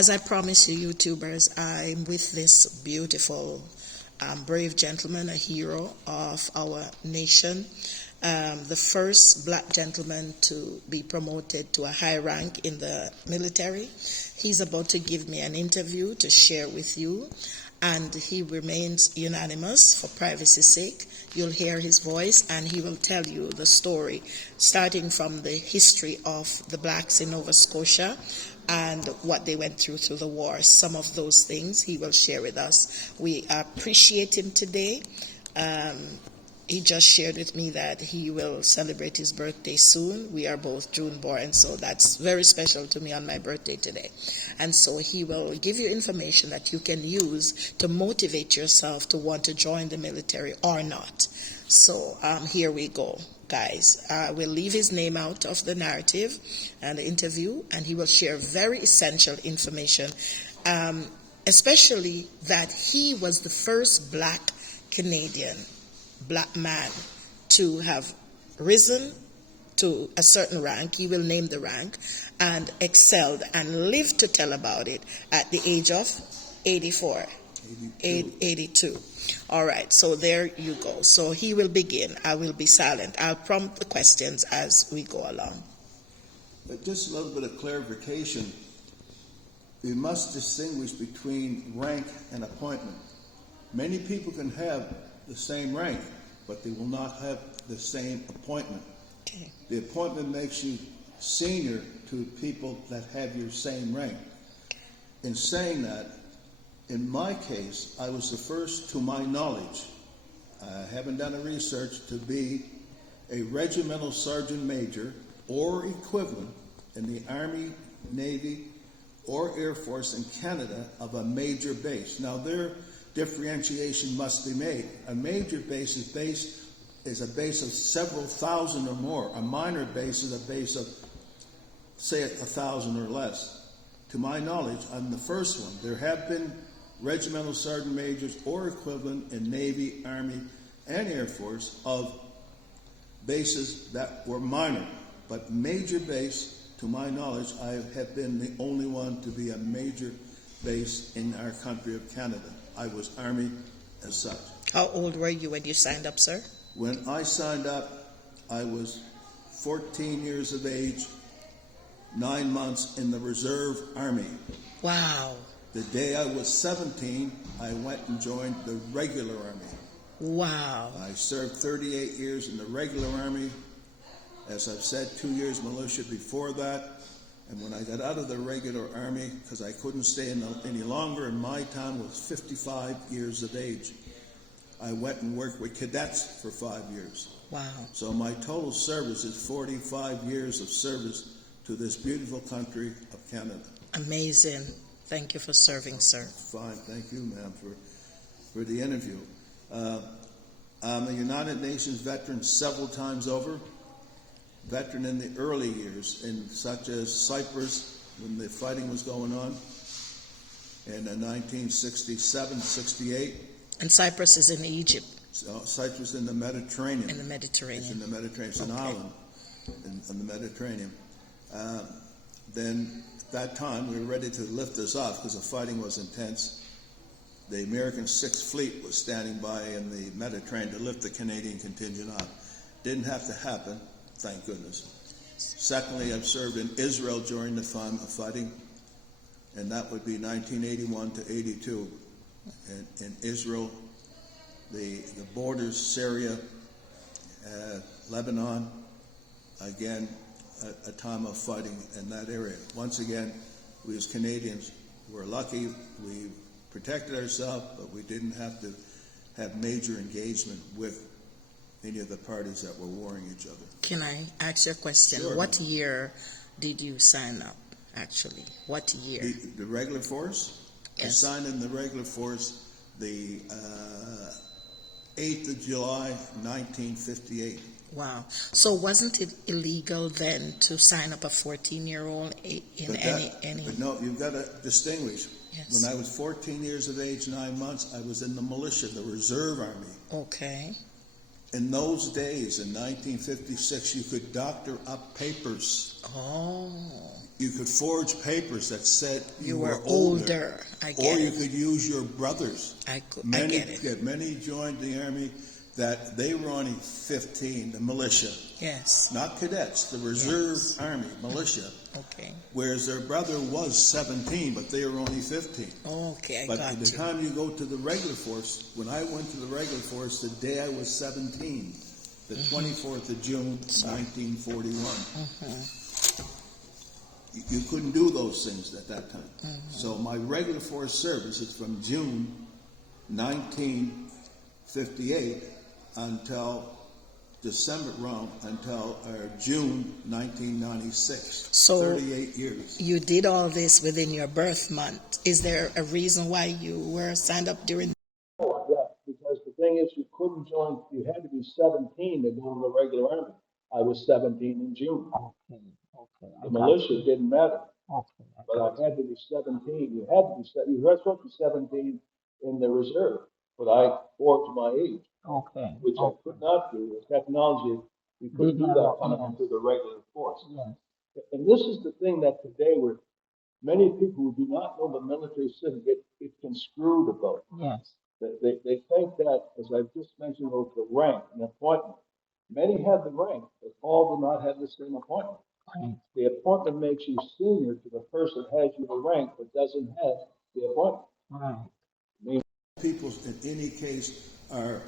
As I promised you, YouTubers, I'm with this beautiful, brave gentleman, a hero of our nation, the first black gentleman to be promoted to a high rank in the military. He's about to give me an interview to share with you, and he remains unanimous for privacy's sake. You'll hear his voice, and he will tell you the story, starting from the history of the blacks in Nova Scotia and what they went through the war. Some of those things he will share with us. We appreciate him today. He just shared with me that he will celebrate his birthday soon. We are both June born, so that's very special to me on my birthday today. And so he will give you information that you can use to motivate yourself to want to join the military or not. So here we go, guys. We'll leave his name out of the narrative and the interview, and he will share very essential information, especially that he was the first black Canadian, black man to have risen to a certain rank. He will name the rank, and excelled and lived to tell about it at the age of 82. All right, so there you go. So he will begin. I will be silent. I'll prompt the questions as we go along. But just a little bit of clarification. We must distinguish between rank and appointment. Many people can have the same rank, but they will not have the same appointment. Okay. The appointment makes you senior to people that have your same rank. In saying that, in my case, I was the first, to my knowledge, I haven't done a research, to be a regimental sergeant major or equivalent in the Army, Navy, or Air Force in Canada of a major base. Now, their differentiation must be made. A major base is a base of several thousand or more. A minor base is a base of, say, 1,000 or less. To my knowledge, I'm the first one. There have been regimental sergeant majors or equivalent in Navy, Army, and Air Force of bases that were minor. But major base, to my knowledge, I have been the only one to be a major base in our country of Canada. I was Army as such. How old were you when you signed up, sir? When I signed up, I was 14 years of age, 9 months in the Reserve Army. Wow. The day I was 17, I went and joined the regular Army. Wow. I served 38 years in the regular Army. As I've said, 2 years militia before that. And when I got out of the regular Army, because I couldn't stay any longer, and my time was 55 years of age, I went and worked with cadets for 5 years. Wow. So my total service is 45 years of service to this beautiful country of Canada. Amazing. Thank you for serving, sir. Fine. Thank you, ma'am, for the interview. I'm a United Nations veteran several times over. Veteran in the early years, such as Cyprus, when the fighting was going on, in 1967, 68. And Cyprus is in Egypt. So Cyprus in the Mediterranean. In the Mediterranean. It's in the Mediterranean. It's an island in the Mediterranean. Then at that time, we were ready to lift this off because the fighting was intense. The American Sixth Fleet was standing by in the Mediterranean to lift the Canadian contingent off. Didn't have to happen, thank goodness. Secondly, I've served in Israel during the time of fighting, and that would be 1981 to 82. In Israel, the borders, Syria, Lebanon, again, a time of fighting in that area. Once again, we as Canadians were lucky. We protected ourselves, but we didn't have to have major engagement with any of the parties that were warring each other. Can I ask you a question? Sure. What year did you sign up, actually? What year? The regular force? Yes. I signed in the regular force the 8th of July, 1958. Wow. So wasn't it illegal then to sign up a 14-year-old in any? But no, you've got to distinguish. Yes. When I was 14 years of age, 9 months, I was in the militia, the Reserve Army. Okay. In those days, in 1956, you could doctor up papers. Oh. You could forge papers that said You were older. I get or you it. could use your brothers. I Many, get it. Many joined the Army that they were only 15, the militia. Yes. Not cadets, the reserve Army, militia. Okay. Whereas their brother was 17, but they were only 15. Okay, I But got by the you. time you go to the regular force, when I went to the regular force, the day I was 17, the 24th of June, 1941. You couldn't do those things at that time. So my regular force service is from June 1958 until June 1996. So 38 years. you did all this within your birth month. Is there a reason why you were signed up during? Oh, yeah, because the thing is, you couldn't join, you had to be 17 to go to the regular army. I was 17 in June. Okay. The militia didn't matter, Okay. but I had to be 17. You were supposed to be 17 in the reserve, but I forged my age, Okay. which I could not do. With technology, you couldn't do that coming into the regular force. Yes. And this is the thing that today many people who do not know the military system get construed about. Yes. They think that, as I've just mentioned, about the rank and appointment. Many have the rank, but all do not have the same appointment. Right. The appointment makes you senior to the person that has your rank, but doesn't have the appointment. Right. I mean, people in any case are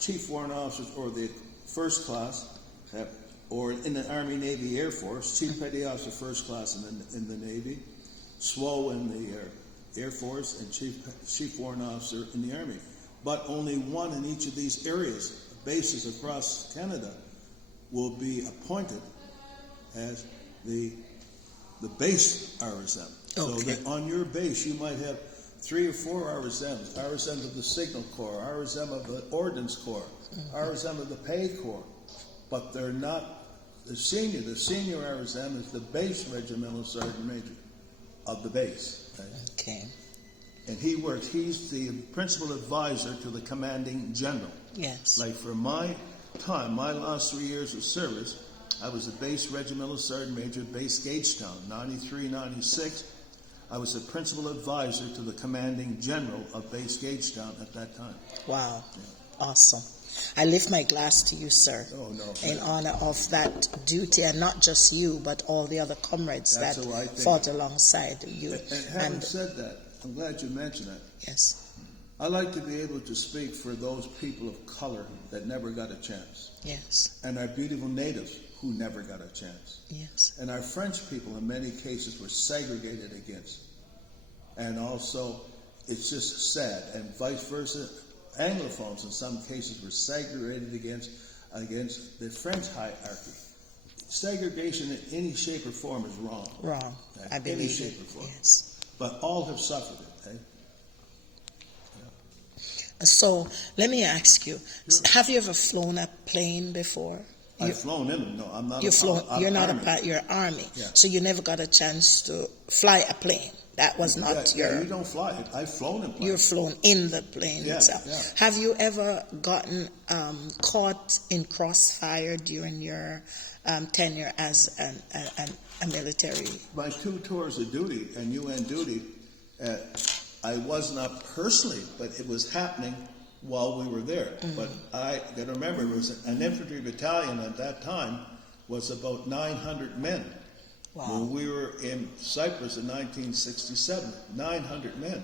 chief warrant officers or the first class, or in the Army, Navy, Air Force, chief petty officer first class in the Navy, SWO in the Air Force, and chief warrant officer in the Army. But only one in each of these areas, bases across Canada, will be appointed as the base RSM. So that on your base you might have 3 or 4 RSMs, RSM of the Signal Corps, RSM of the Ordnance Corps, RSM of the Pay Corps, but they're not the senior. The senior RSM is the base regimental sergeant major of the base. Okay. And he's the principal advisor to the commanding general. Yes. Like for my time, my last 3 years of service, I was a base regimental sergeant major, base Gagetown, 93, 96. I was a principal advisor to the commanding general of base Gagetown at that time. Wow. Yeah. Awesome. I lift my glass to you, sir, in honor of that duty, and not just you, but all the other comrades that fought alongside you. And having said that, I'm glad you mentioned that. Yes. I like to be able to speak for those people of color that never got a chance. Yes. And our beautiful natives who never got a chance. Yes. And our French people in many cases were segregated against. And also, it's just sad. And vice versa, Anglophones in some cases were segregated against the French hierarchy. Segregation in any shape or form is wrong. Wrong. I believe any shape or form. Yes. But all have suffered it. So let me ask you: have you ever flown a plane before? I've flown in them. No, I'm not. You're not a pilot. You're Army. Yeah. So you never got a chance to fly a plane. That was not your. Yeah, you don't fly it. I've flown in planes. You're flown in the plane itself. Yeah. Have you ever gotten caught in crossfire during your tenure as a military? My 2 tours of duty and UN duty, I was not personally, but it was happening while we were there. But I got to remember, it was an infantry battalion at that time was about 900 men. Wow. When we were in Cyprus in 1967, 900 men.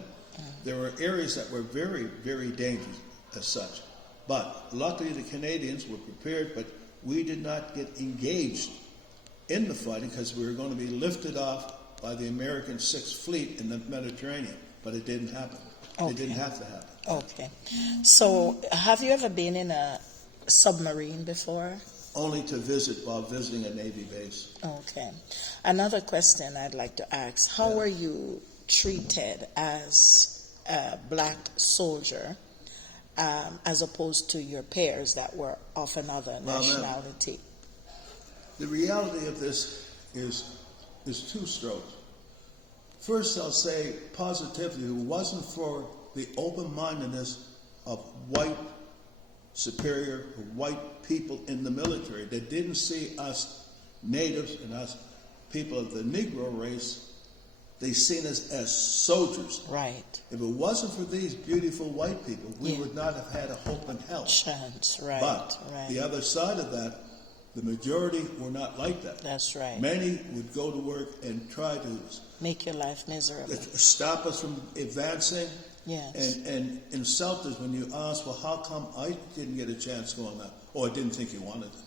There were areas that were very, very dangerous as such. But luckily the Canadians were prepared, but we did not get engaged in the fighting because we were going to be lifted off by the American 6th Fleet in the Mediterranean. But it didn't happen. Okay. It didn't have to happen. Okay. So have you ever been in a submarine before? Only to visit while visiting a Navy base. Okay. Another question I'd like to ask: how were you treated as a black soldier, as opposed to your peers that were of another nationality? The reality of this is 2 strokes. First, I'll say positively, it wasn't for the open-mindedness of white superior white people in the military. They didn't see us natives and us people of the Negro race. They seen us as soldiers. Right. If it wasn't for these beautiful white people, we would not have had a hope in hell. Chance, right. But right. the other side of that, the majority were not like that. That's right. Many would go to work and try to make your life miserable, stop us from advancing, yes. and insult us when you ask, well, how come I didn't get a chance going on? Oh, I didn't think you wanted it.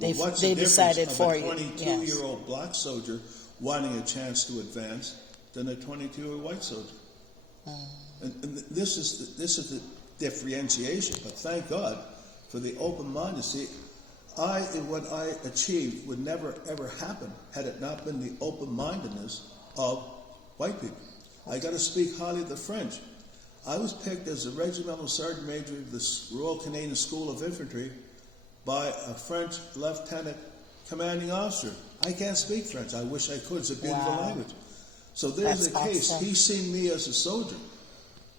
Well, what's the decided difference for of a you. 22-year-old black soldier wanting a chance to advance than a 22-year-old white soldier? And this is the differentiation. But thank God for the open mind to see. What I achieved would never ever happen had it not been the open-mindedness of white people. I got to speak highly of the French. I was picked as a regimental sergeant major of the Royal Canadian School of Infantry by a French lieutenant commanding officer. I can't speak French. I wish I could. It's a beautiful language. So there's a case. Awesome. He's seen me as a soldier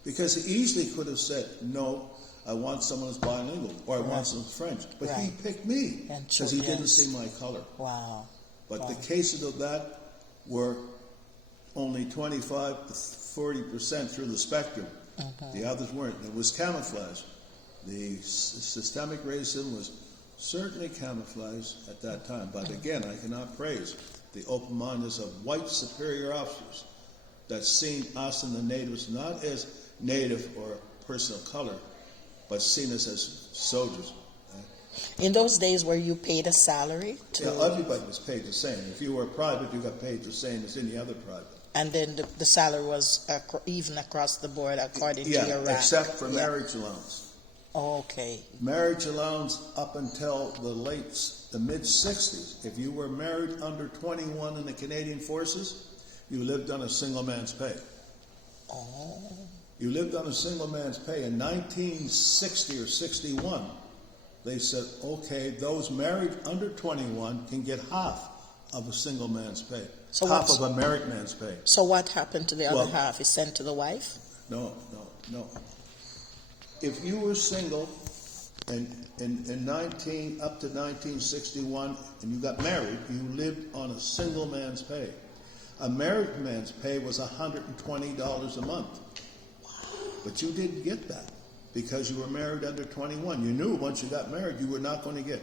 because he easily could have said, no, I want someone who's bilingual, or I want someone who's French. But he picked me because he didn't see my color. Wow. But the cases of that were only 25 to 40% through the spectrum. The others weren't. It was camouflage. The systemic racism was certainly camouflaged at that time. But again, I cannot praise the open-mindedness of white superior officers that seen us and the natives not as native or person of color, but seen us as soldiers. In those days, were you paid a salary? Yeah, everybody was paid the same. If you were a private, you got paid the same as any other private. And then the salary was even across the board according to your rank? Except for marriage allowance. Oh, okay. Marriage allowance up until the mid-60s. If you were married under 21 in the Canadian Forces, you lived on a single man's pay. Oh. You lived on a single man's pay. In 1960 or 61, they said, okay, those married under 21 can get half of a single man's pay. So half of a married man's pay. So what happened to the other half? Is sent to the wife? No. If you were single and in 19 up to 1961 and you got married, you lived on a single man's pay. A married man's pay was $120 a month. But you didn't get that because you were married under 21. You knew once you got married you were not going to get.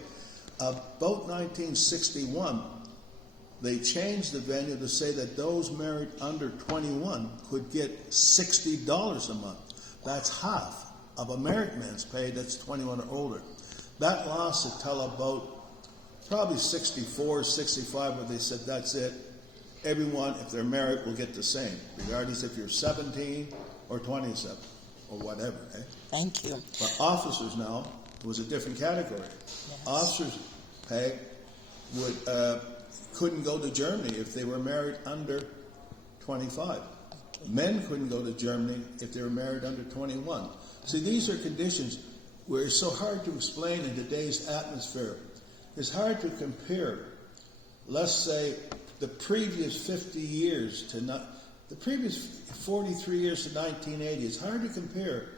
About 1961, they changed the venue to say that those married under 21 could get $60 a month. That's half of a married man's pay that's 21 or older. That lasted till about probably 64, 65, where they said that's it. Everyone, if they're married, will get the same, regardless if you're 17 or 27 or whatever. Thank you. But officers now was a different category. Yes. Officers' pay couldn't go to Germany if they were married under 25. Okay. Men couldn't go to Germany if they were married under 21. See, these are conditions where it's so hard to explain in today's atmosphere. It's hard to compare, let's say, the previous 50 years to the previous 43 years to 1980. It's hard to compare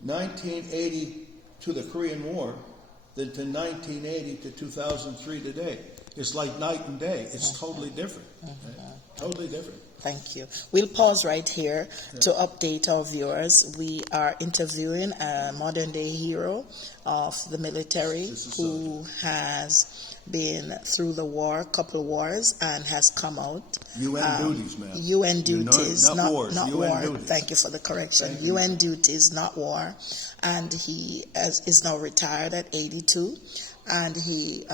1980 to the Korean War than to 1980 to 2003 today. It's like night and day. It's totally different. Totally different. Thank you. We'll pause right here to update our viewers. We are interviewing a modern-day hero of the military who has been through the war, couple wars, and has come out. UN duties, ma'am. UN duties, not wars. Not UN war. Duties. Thank you for the correction. UN duties, not war. And he is now retired at 82, and he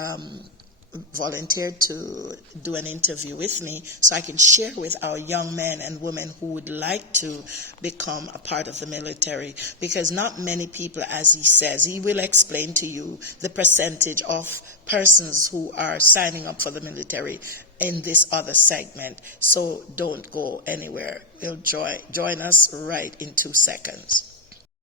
volunteered to do an interview with me so I can share with our young men and women who would like to become a part of the military, because not many people, as he says, he will explain to you the percentage of persons who are signing up for the military in this other segment. So don't go anywhere. We'll join us right in 2 seconds.